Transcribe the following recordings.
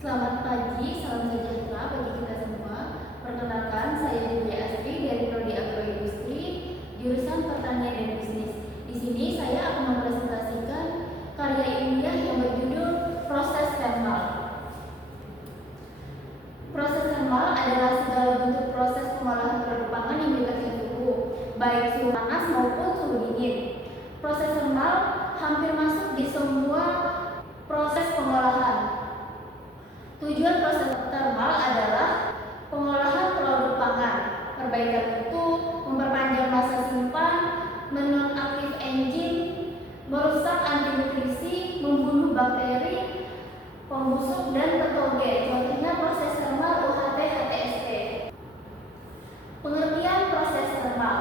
Selamat pagi, salam sejahtera bagi kita semua. Perkenalkan, saya Yulia Astri dari Prodi Agroindustri, jurusan Pertanian dan Bisnis. Di sini saya akan mempresentasikan karya ilmiah yang berjudul Proses Thermal. Proses thermal adalah segala bentuk proses pengolahan produk pangan yang melibatkan suhu, baik suhu panas maupun suhu dingin. Proses thermal hampir masuk di semua proses pengolahan. Tujuan proses thermal adalah pengolahan produk pangan, perbaikan mutu, memperpanjang masa simpan, menonaktif enzim, merusak antinutrisi, membunuh bakteri, pembusuk dan patogen. Contohnya proses thermal UHT-HTST. Pengertian proses thermal.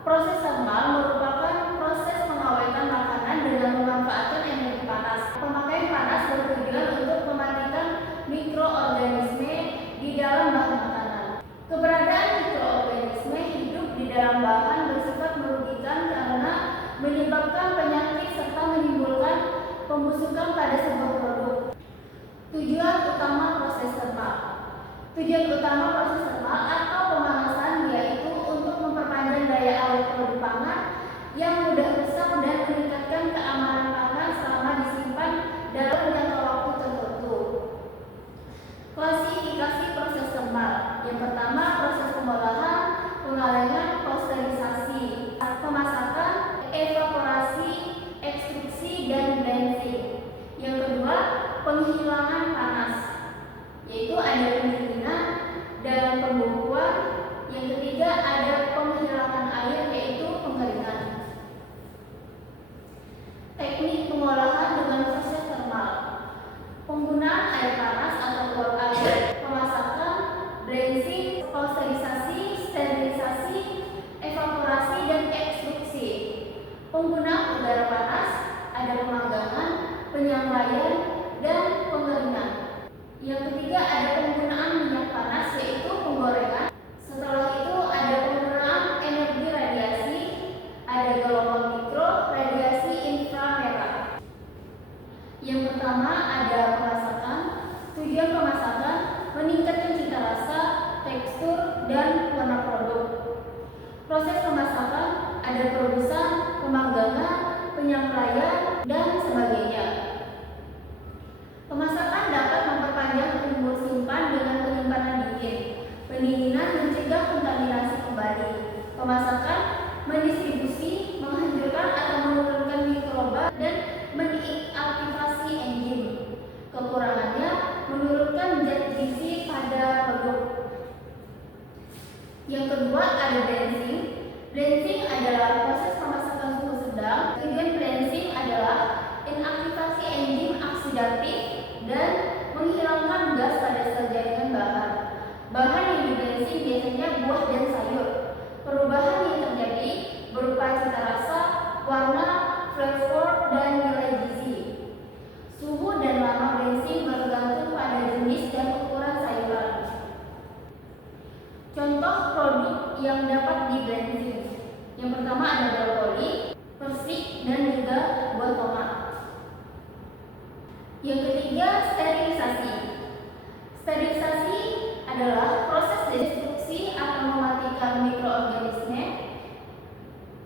Proses thermal merupakan proses pengawetan makanan dengan memanfaatkan energi panas. Pemakaian panas bertujuan untuk mematikan mikroorganisme di dalam bahan makanan. Keberadaan mikroorganisme hidup di dalam bahan bersifat merugikan karena menyebabkan penyakit serta menimbulkan pembusukan pada sebuah produk. Tujuan utama proses thermal. Tujuan utama proses thermal atau pemanasan yaitu untuk memperpanjang daya awet produk pangan yang mudah rusak dan meningkatkan keamanan pangan selama disimpan dalam jangka waktu tertentu. Klasifikasi proses thermal. Yang pertama, proses pengolahan, pengalengan, pasteurisasi, pemasakan, evaporasi, ekstruksi, dan blenching. Yang kedua, penghilangan panas, yaitu ada pendinginan dan pembekuan. Yang ketiga, ada penghilangan air, yaitu pengeringan. Teknik pengolahan dengan proses thermal. Penggunaan air panas atau uap air, pemasakan, blenching, pasteurisasi, sterilisasi, evaporasi, dan ekstruksi. Penggunaan udara panas, ada pemanggangan, penyampaian, dan pengeringan. Yang ketiga ada penggunaan minyak panas, yaitu penggorengan. Setelah itu ada penggunaan energi radiasi, ada gelombang mikro, radiasi inframerah. Yang pertama ada pemasakan. Tujuan pemasakan meningkatkan cita rasa, tekstur, dan warna produk. Proses pemasakan ada perebusan, pemanggangan, penyampaian, dan sebagainya. Pemasakan dapat memperpanjang umur simpan dengan penyimpanan dingin. Pendinginan mencegah kontaminasi kembali. Pemasakan mendistribusi, menghancurkan atau menurunkan mikroba dan mengaktifasi enzim. Kekurangannya menurunkan zat gizi pada produk. Yang kedua ada blenching. Blenching adalah proses pemasakan suhu sedang. Tujuan blenching adalah inaktivasi enzim oksidatif dan menghilangkan gas pada sel jaringan bahan. Bahan yang di blenching biasanya buah dan sayur. Perubahan yang terjadi berupa cita rasa, warna, flavor, dan nilai gizi. Suhu dan lama blenching bergantung pada jenis dan ukuran sayuran. Contoh produk yang dapat di blenching. Yang pertama ada brokoli, persik, dan juga buah tomat. Yang ketiga, sterilisasi. Sterilisasi adalah proses destruksi atau mematikan mikroorganisme.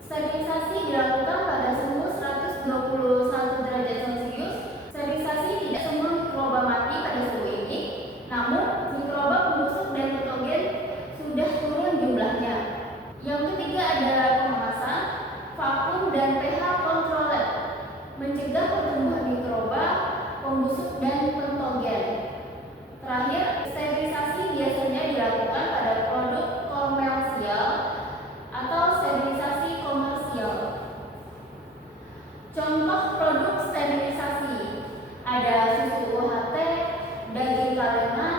Sterilisasi dilakukan pada suhu 121 derajat Celcius. Sterilisasi tidak semua mikroba mati pada suhu ini, namun mikroba pembusuk dan patogen sudah turun jumlahnya. Yang ketiga adalah pengemasan, vakum, dan pH controller, mencegah pertumbuhan mikroba, pembusuk, dan patogen. Terakhir, sterilisasi biasanya dilakukan pada produk komersial atau sterilisasi komersial. Contoh produk sterilisasi ada susu UHT, daging kalengan,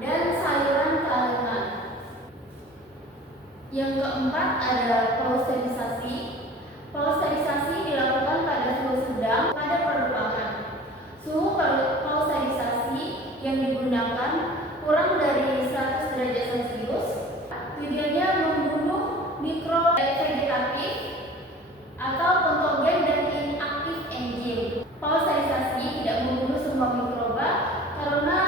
dan sayuran kalengan. Yang keempat ada pasteurisasi. Pasteurisasi dilakukan pada suhu sedang pada produk pangan. Suhu pasteurisasi yang digunakan kurang dari 100 derajat Celcius. Tujuannya membunuh mikrovegetatif atau patogen dan inaktif enzim. Pasteurisasi tidak membunuh semua mikroba karena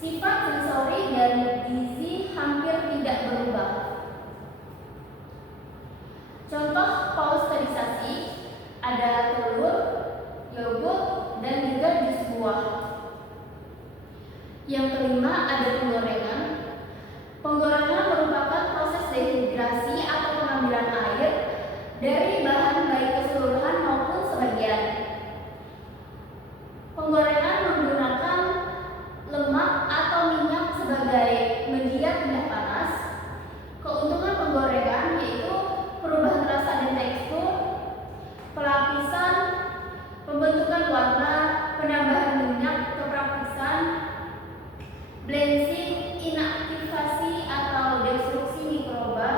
Sifat sensori dari gizi hampir tidak berubah. Contoh pasteurisasi ada telur, yogurt, dan juga jus buah. Yang kelima ada penggorengan. Penggorengan merupakan proses dehidrasi atau pengambilan air dari bahan baik keseluruhan maupun sebagian. Penggorengan menggunakan lemak atau minyak sebagai media pindah panas. Keuntungan penggorengan yaitu perubahan rasa dan tekstur, pelapisan, pembentukan warna, penambahan minyak, kepraktisan, blanching, inaktivasi atau destruksi mikroba,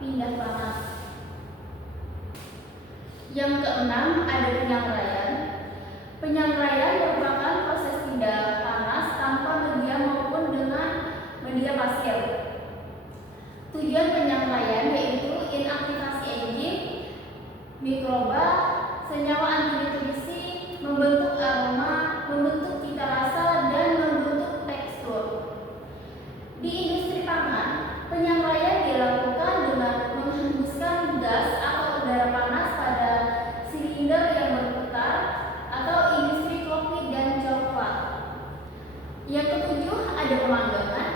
pindah panas. Yang keenam ada penyangraian. Penyangraian merupakan proses pindah panas tanpa media maupun dengan media pasir. Tujuan penyangraian yaitu inaktivasi enzim, mikroba, senyawa antinutrisi, membentuk aroma, membentuk cita rasa, dan membentuk tekstur. Di industri pangan, penyangraian dilakukan dengan menghembuskan gas atau udara panas pada silinder yang berputar atau industri kopi dan coklat. Yang ketujuh ada pemanggangan.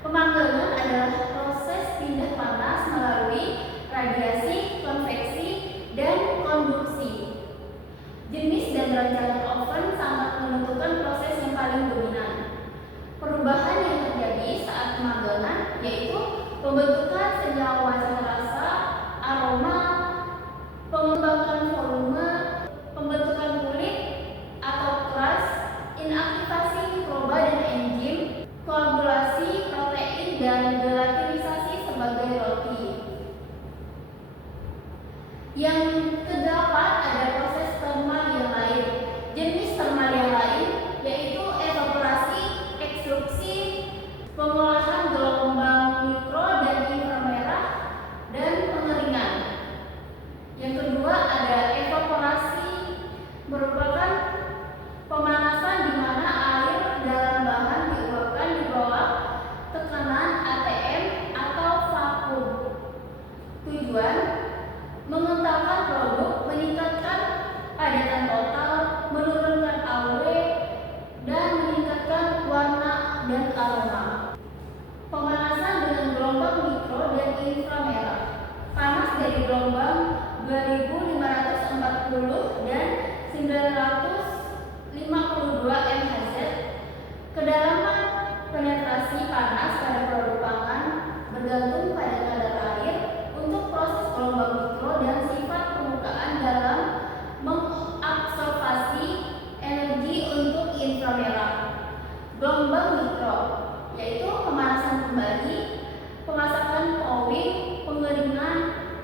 Pemanggangan adalah proses pindah panas melalui radiasi, konveksi, dan konduksi. Jenis dan rancangan oven sangat menentukan proses yang paling dominan. Perubahan yang terjadi saat pemanggangan yaitu pembentukan senyawa cita rasa, aroma, pengembangan volume, pembentukan kulit atau crust, inaktivasi mikroba dan enzim, koagulasi protein, dan gelatinisasi sebagai roti. Yang kedelapan ada proses termal yang lain. Jenis termal yang lain yaitu evaporasi, ekstruksi, pengolahan gelombang mikro dan inframerah, dan pengeringan. Yang kedua ada evaporasi, merupakan pemanasan di mana air dalam bahan diuapkan di bawah tekanan ATM atau vakum. Tujuan mengentalkan produk, meningkatkan padatan total, menurunkan AOW, dan meningkatkan warna dan aroma. Pemanasan dengan gelombang mikro dan inframerah. Panas dari gelombang 2540 dan 952 mHz. Kedalaman penetrasi panas pada produk pangan bergantung pada kadar air untuk proses gelombang mikro dan sifat permukaan dalam mengabsorbasi energi untuk inframerah. Gelombang mikro yaitu pemanasan kembali, pemasakan kowing, pengeringan,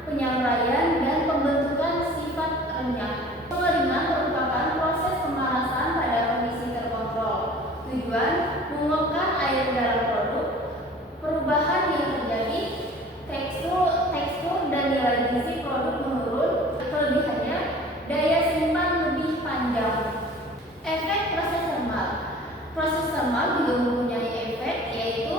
penyangraian, dan pembentukan sifat renyah. Pengeringan merupakan proses pemanasan pada kondisi terkontrol. Tujuan menguapkan air dalam produk. Perubahan yang terjadi, tekstur dan nilai gizi produk menurun. Kelebihannya, daya simpan lebih panjang. Efek proses termal. Proses termal juga mempunyai efek yaitu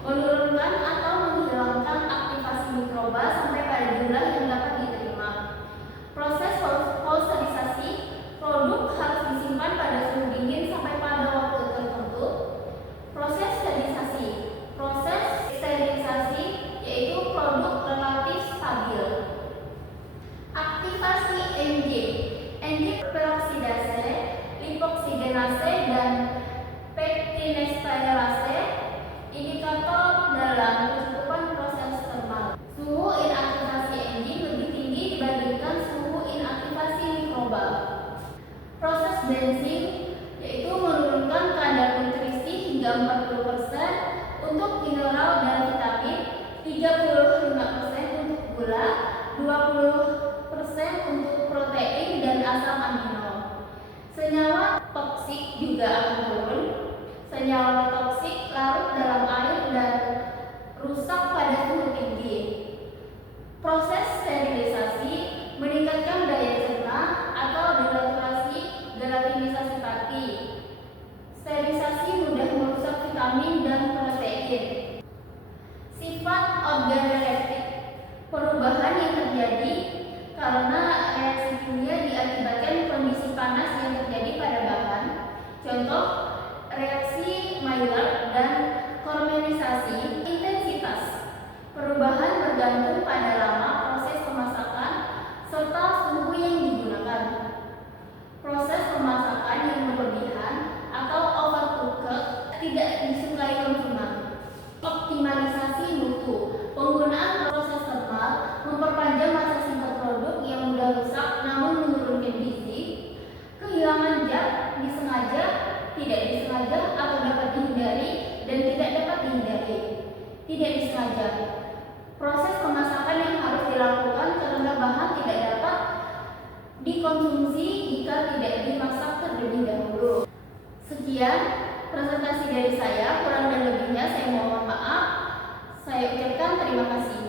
menurunkan atau menghilangkan aktivasi mikroba sampai pada jumlah yang dapat diterima. Proses pasteurisasi, produk harus disimpan pada suhu dingin sampai pada waktu tertentu. Proses sterilisasi, yaitu produk relatif stabil. Aktivasi enzim peroksidase, lipoksigenase, dan pektinesterase, indikator dalam kecukupan proses termal. Suhu inaktivasi enzim lebih tinggi dibandingkan suhu inaktivasi mikroba. Proses blanching yaitu menurunkan kadar nutrisi hingga 40% untuk mineral dan vitamin, 35% untuk gula, 20% untuk protein dan asam amino. Senyawa toksik juga akan turun. Senyawa toksik larut dalam air dan rusak pada suhu tinggi. Proses sterilisasi meningkatkan daya cerna atau gelatinisasi pati. Sterilisasi mudah merusak vitamin Perubahan bergantung pada lama proses pemasakan serta suhu yang digunakan. Proses pemasakan yang berlebihan atau overcooked tidak disukai konsumen. Optimalisasi mutu. Penggunaan proses thermal memperpanjang masa simpan produk yang mudah rusak namun menurunkan gizi. Kehilangan zat disengaja, tidak disengaja atau dapat dihindari dan tidak dapat dihindari. Tidak disengaja. Proses pemasakan yang harus dilakukan karena bahan tidak dapat dikonsumsi jika tidak dimasak terlebih dahulu. Sekian presentasi dari saya, kurang dan lebihnya saya mohon maaf. Saya ucapkan terima kasih.